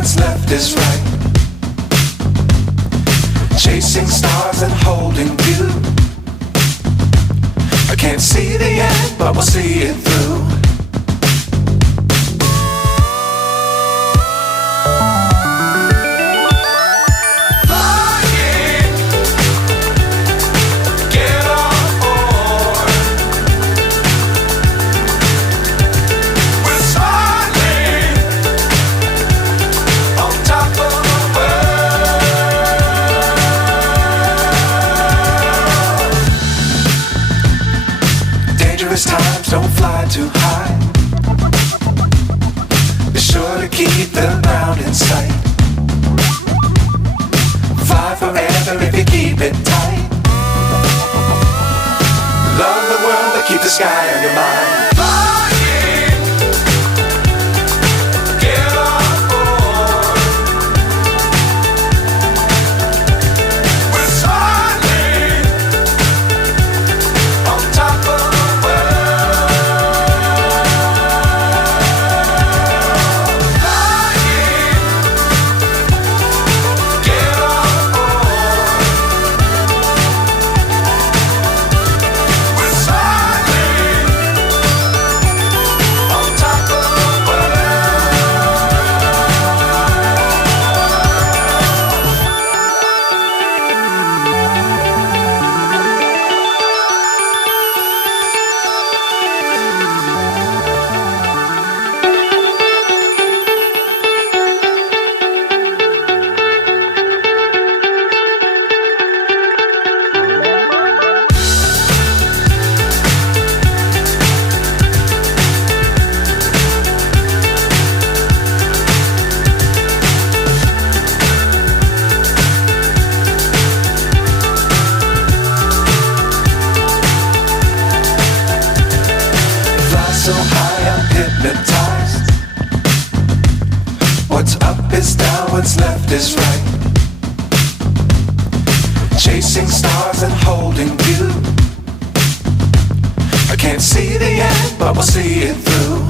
what's left is right. Chasing stars and holding you. I can't see the end, but we'll see it through. Times don't fly too high. Be sure to keep the ground in sight. Fly forever if you keep it tight. Love the world but keep the sky on your mind. So high I'm hypnotized. What's up is down, what's left is right. Chasing stars and holding you. I can't see the end, but we'll see it through.